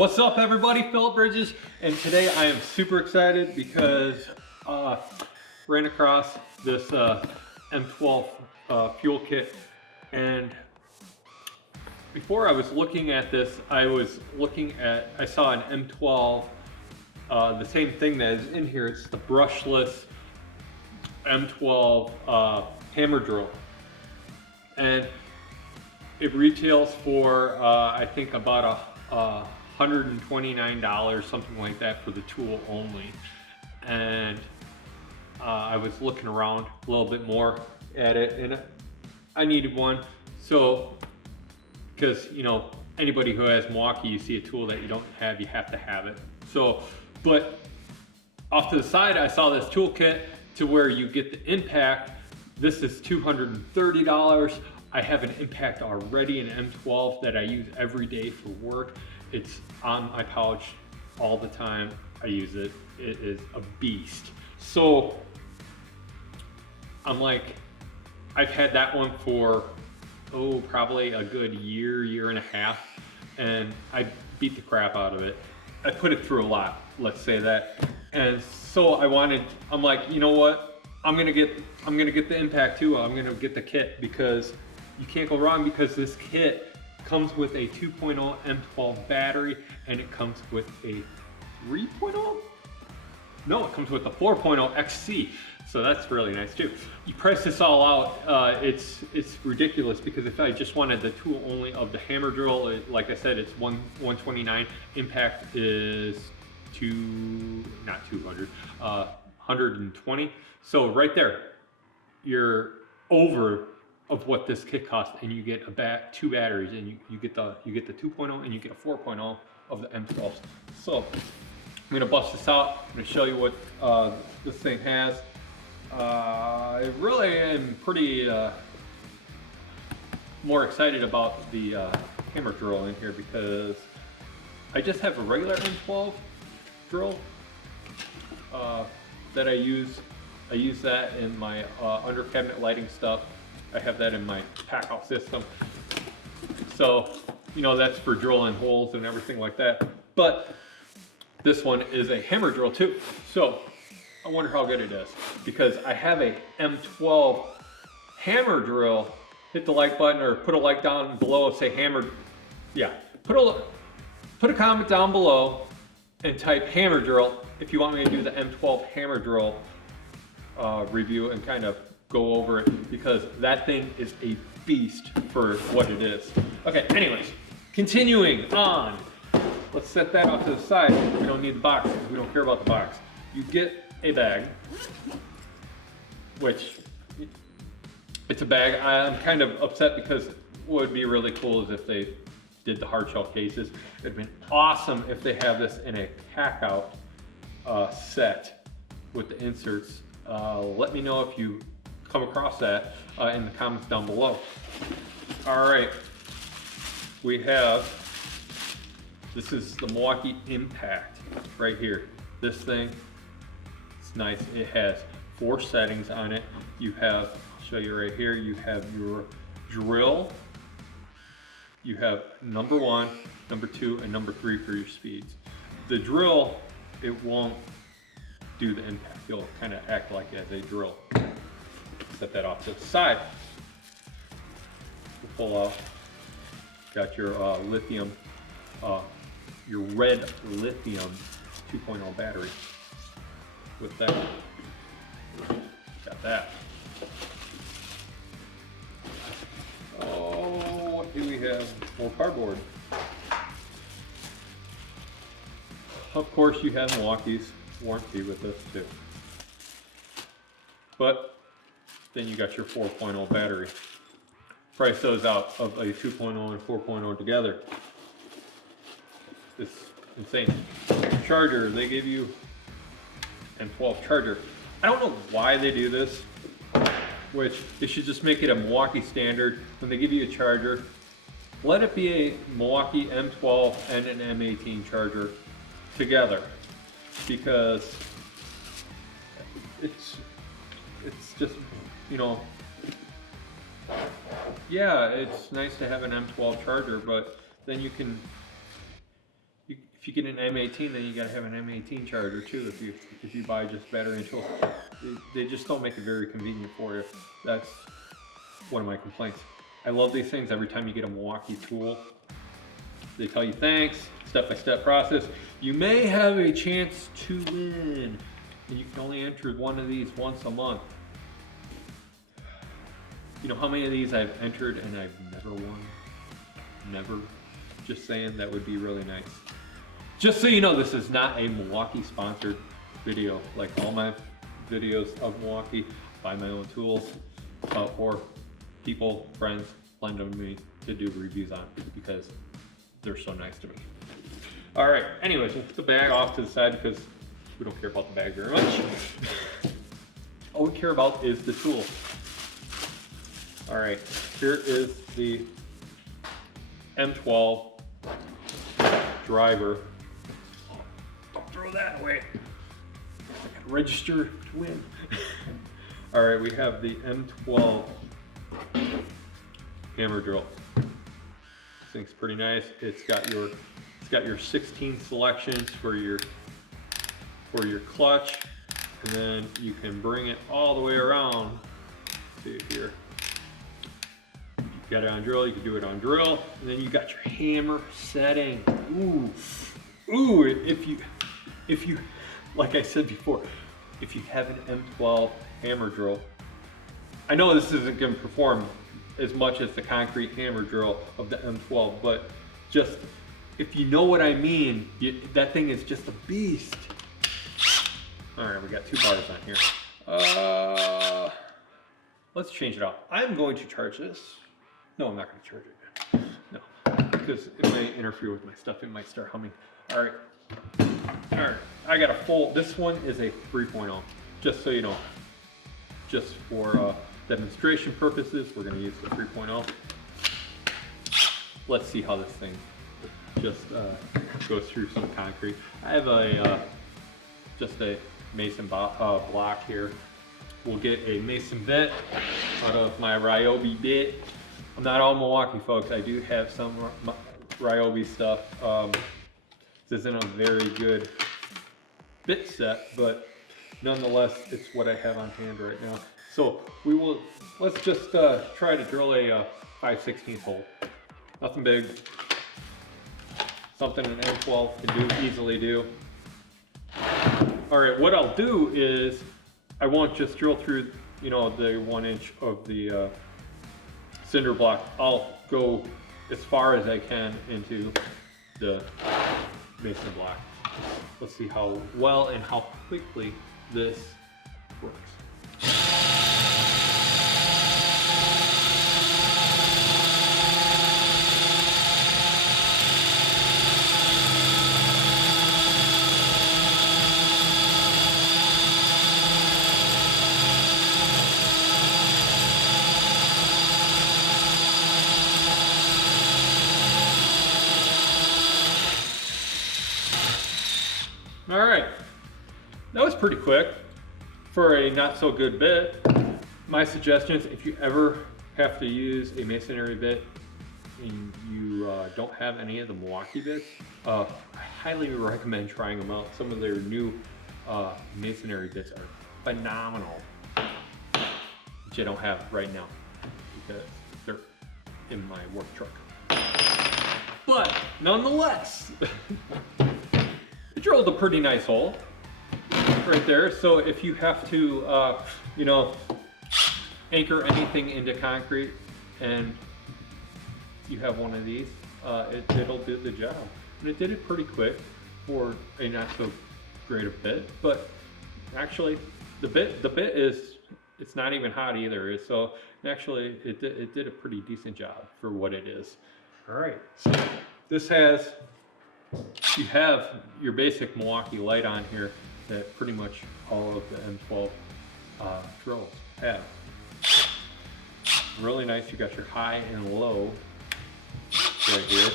What's up, everybody? Philip Bridges, and today I am super excited because ran across this M12 fuel kit, and before I was looking at this, I saw an M12, the same thing that is in here. It's the brushless M12 hammer drill, and it retails for I think about $129, something like that, for the tool only. And I was looking around a little bit more at it, and I needed one. So, because anybody who has Milwaukee, you see a tool that you don't have, you have to have it. So, but off to the side, I saw this toolkit to where you get the impact. This is $230. I have an impact already, an M12 that I use every day for work. It's on my pouch all the time. I use it. It is a beast. So I'm like, I've had that one for probably a good year and a half, and I beat the crap out of it. I put it through a lot, let's say that. And so I'm like, you know what? I'm gonna get the impact too. I'm gonna get the kit, because you can't go wrong, because this kit comes with a 2.0 M12 battery, and it comes with a 3.0? No, it comes with a 4.0 XC. So that's really nice too. You price this all out, it's ridiculous, because if I just wanted the tool only of the hammer drill, like I said, it's $129. Impact is not 200, 120. So right there, you're over of what this kit costs, and you get two batteries, and you get the 2.0 and you get a 4.0 of the M12. So I'm gonna bust this out. I'm gonna show you what this thing has. I really am pretty more excited about the hammer drill in here, because I just have a regular M12 drill that I use. I use that in my under cabinet lighting stuff. I have that in my pack out system. So, that's for drilling holes and everything like that. But this one is a hammer drill too. So I wonder how good it is, because I have a M12 hammer drill. Hit the like button, or put a like down below, say hammer. Yeah, put a comment down below and type hammer drill if you want me to do the M12 hammer drill review and kind of go over it, because that thing is a beast for what it is. Okay, anyways, continuing on. Let's set that off to the side. We don't need the box, because we don't care about the box. You get a bag, which it's a bag. I'm kind of upset, because what would be really cool is if they did the hard shell cases. It'd been awesome if they have this in a pack out set with the inserts. Let me know if you come across that in the comments down below. All right, this is the Milwaukee Impact right here. This thing, it's nice. It has 4 settings on it. You have, I'll show you right here, you have your drill. You have number 1, number 2, and number 3 for your speeds. The drill, it won't do the impact. You'll kind of act like as a drill. Set that off to the side. Pull out. Got your lithium, your red lithium 2.0 battery. With that, got that. Oh, what do we have? More cardboard. Of course, you have Milwaukee's warranty with this too. But then you got your 4.0 battery. Price those out of a 2.0 and 4.0 together. It's insane. Charger, they give you M12 charger. I don't know why they do this, which they should just make it a Milwaukee standard. When they give you a charger, let it be a Milwaukee M12 and an M18 charger together, because it's just, yeah, it's nice to have an M12 charger, but then if if you get an M18, then you gotta have an M18 charger too. If you buy just battery and tools, they just don't make it very convenient for you. That's one of my complaints. I love these things. Every time you get a Milwaukee tool, they tell you thanks, step-by-step process. You may have a chance to win, and you can only enter one of these once a month. You know how many of these I've entered and I've never won? Never. Just saying, that would be really nice. Just so you know, this is not a Milwaukee sponsored video. Like all my videos of Milwaukee, buy my own tools, or people, friends, lend them to me to do reviews on because they're so nice to me. All right, anyways, we'll put the bag off to the side because we don't care about the bag very much. All we care about is the tool. All right, here is the M12 driver. Don't throw that away. I gotta register to win. All right, we have the M12 hammer drill. This thing's pretty nice. It's got your 16 selections for your clutch, and then you can bring it all the way around. See here. You got it on drill, you can do it on drill, and then you got your hammer setting. Ooh, if you, like I said before, if you have an M12 hammer drill, I know this isn't going to perform as much as the concrete hammer drill of the M12, but just, if you know what I mean, that thing is just a beast. All right, we got 2 bars on here. Let's change it out. I'm going to charge this. No, I'm not going to charge it. No, because it might interfere with my stuff. It might start humming. All right. I got a full. This one is a 3.0. Just so you know, just for demonstration purposes, we're going to use the 3.0. Let's see how this thing just goes through some concrete. I have just a mason block here. We'll get a mason bit out of my Ryobi bit. I'm not all Milwaukee, folks. I do have some Ryobi stuff. This isn't a very good bit set, but nonetheless, it's what I have on hand right now. So let's just try to drill a 5/16 hole. Nothing big. Something an M12 can easily do. All right, what I'll do is I won't just drill through, the 1 inch of the cinder block. I'll go as far as I can into the mason block. Let's see how well and how quickly this works. All right, that was pretty quick for a not so good bit. My suggestions, if you ever have to use a masonry bit and you don't have any of the Milwaukee bits, I highly recommend trying them out. Some of their new masonry bits are phenomenal, which I don't have right now because they're in my work truck. But nonetheless, it drilled a pretty nice hole right there. So if you have to, anchor anything into concrete and you have one of these, it'll do the job. And it did it pretty quick for a not so great a bit, but actually the bit is, it's not even hot either. So actually it did a pretty decent job for what it is. All right, so this has, you have your basic Milwaukee light on here that pretty much all of the M12 drills have. Really nice. You got your high and low right here.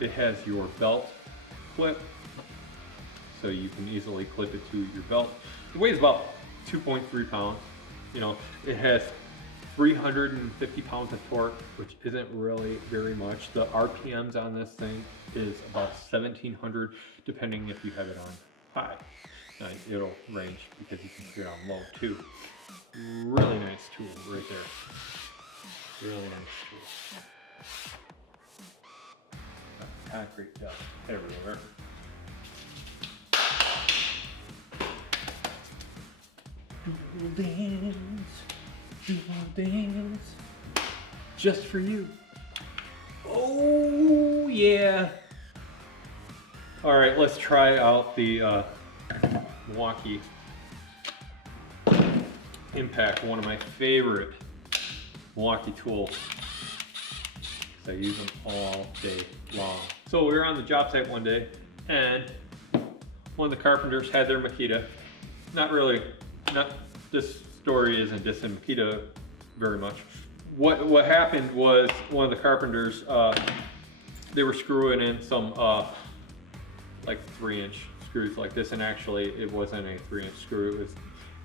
It has your belt clip, so you can easily clip it to your belt. It weighs about 2.3 pounds. It has 350 pounds of torque, which isn't really very much. The RPMs on this thing is about 1700, depending if you have it on high. It'll range because you can put it on low too. Really nice tool right there. Really nice tool. Concrete dust everywhere. Doodle dance, just for you. Oh yeah. All right, let's try out the Milwaukee Impact, one of my favorite Milwaukee tools. I use them all day long. So we were on the job site one day, and one of the carpenters had their Makita. This story isn't dissing Makita very much. What happened was one of the carpenters, they were screwing in some like 3-inch screws like this, and actually it wasn't a 3-inch screw.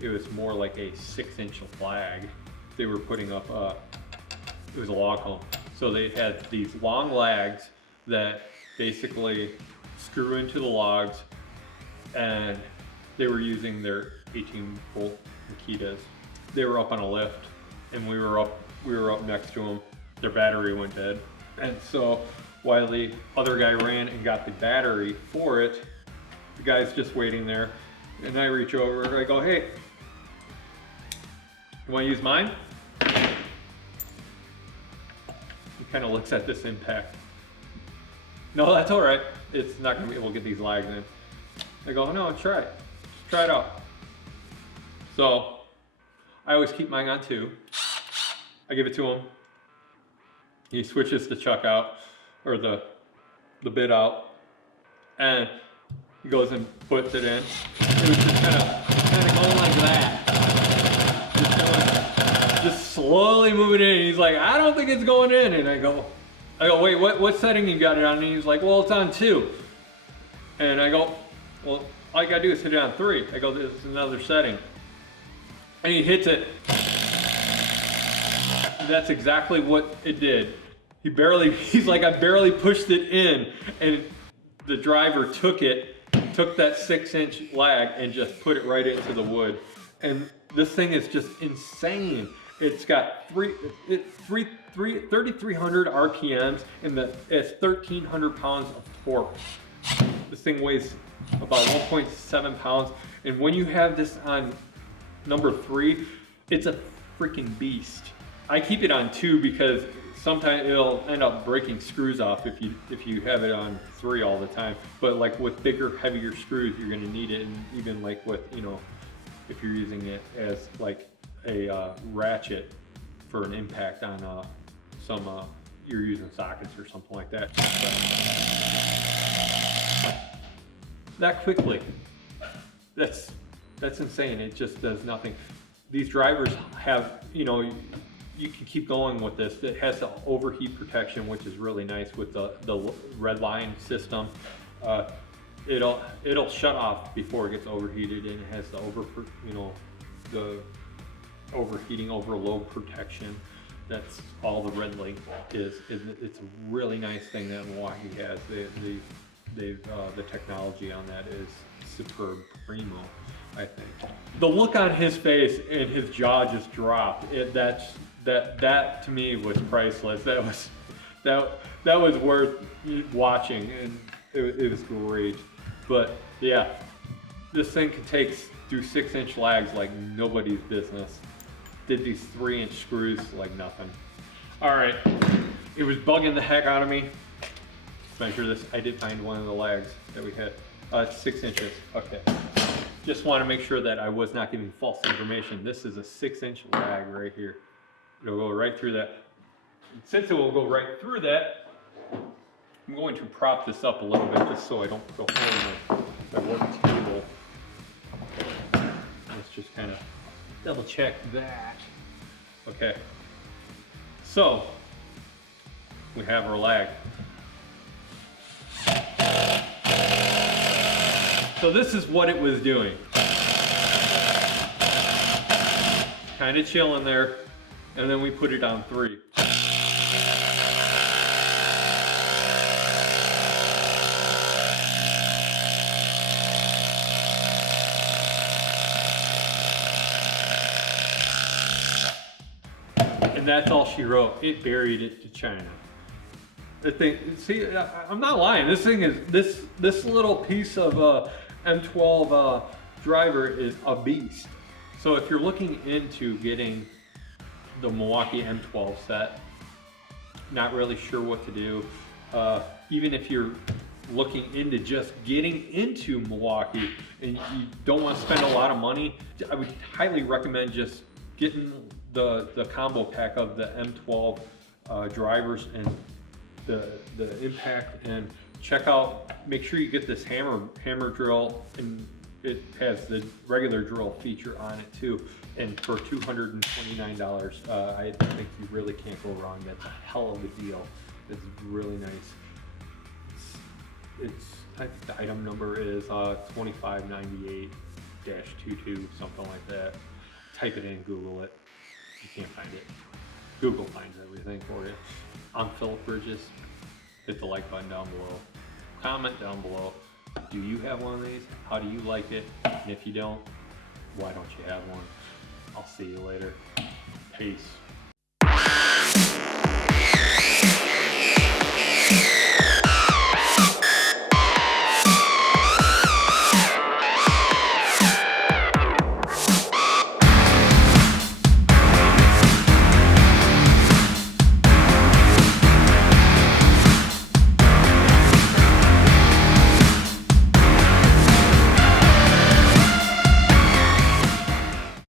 It was more like a 6-inch lag. They were putting up. It was a log home. So they had these long lags that basically screw into the logs, and they were using their 18-volt Makitas. They were up on a lift, and we were up next to them. Their battery went dead, and so while the other guy ran and got the battery for it, the guy's just waiting there, and I reach over. I go, "Hey, you want to use mine?" Kind of looks at this Impact. No, that's all right. It's not gonna be able to get these lags in. I go, no, try it. Just try it out. So I always keep mine on 2. I give it to him. He switches the chuck out, or the bit out, and he goes and puts it in. It was just kind of going like that. Just slowly moving in. He's like, I don't think it's going in. And I go, wait, what setting you got it on? And he's like, well, it's on 2. And I go, well, all you gotta do is hit it on 3. I go, this is another setting. And he hits it. And that's exactly what it did. He's like, I barely pushed it in, and the driver took that 6-inch lag and just put it right into the wood. And this thing is just insane. It's got 3,300 RPMs, and it's 1,300 pounds of torque. This thing weighs about 1.7 pounds, and when you have this on number 3, it's a freaking beast. I keep it on 2 because sometimes it'll end up breaking screws off if you have it on 3 all the time. But like with bigger, heavier screws, you're gonna need it, and even like with, if you're using it as like a ratchet for an impact on you're using sockets or something like that. That quickly, that's insane. It just does nothing. These drivers have, you can keep going with this. It has the overheat protection, which is really nice with the red line system. It'll shut off before it gets overheated, and it has the the overheating overload protection. That's all the red link is. It's a really nice thing that Milwaukee has. The technology on that is superb, primo, I think. The look on his face and his jaw just dropped. That to me was priceless. That was worth watching, and it was great. But yeah, this thing can do 6-inch lags like nobody's business. Did these 3-inch screws like nothing. All right, it was bugging the heck out of me. Let's measure this. I did find one of the lags that we hit. It's 6 inches. Okay. Just want to make sure that I was not giving false information. This is a 6-inch lag right here. It'll go right through that. Since it will go right through that, I'm going to prop this up a little bit just so I don't go over my work table. Let's just kind of double check that. Okay. So, we have our lag. So this is what it was doing. Kind of chilling there. and then we put it on 3. And that's all she wrote. It buried it to China. The thing, see, I'm not lying. This thing is, this little piece of M12 driver is a beast. So if you're looking into getting the Milwaukee M12 set, not really sure what to do, even if you're looking into just getting into Milwaukee and you don't want to spend a lot of money, I would highly recommend just getting the combo pack of the M12 drivers and the impact, and check out, make sure you get this hammer drill, and it has the regular drill feature on it too. And for $229, I think you really can't go wrong. That's a hell of a deal. It's really nice. I think the item number is 2598-22, something like that. Type it in, Google it. You can't find it. Google finds everything for you. I'm Philip Bridges. Hit the like button down below. Comment down below. Do you have one of these? How do you like it? And if you don't, why don't you have one? I'll see you later. Peace.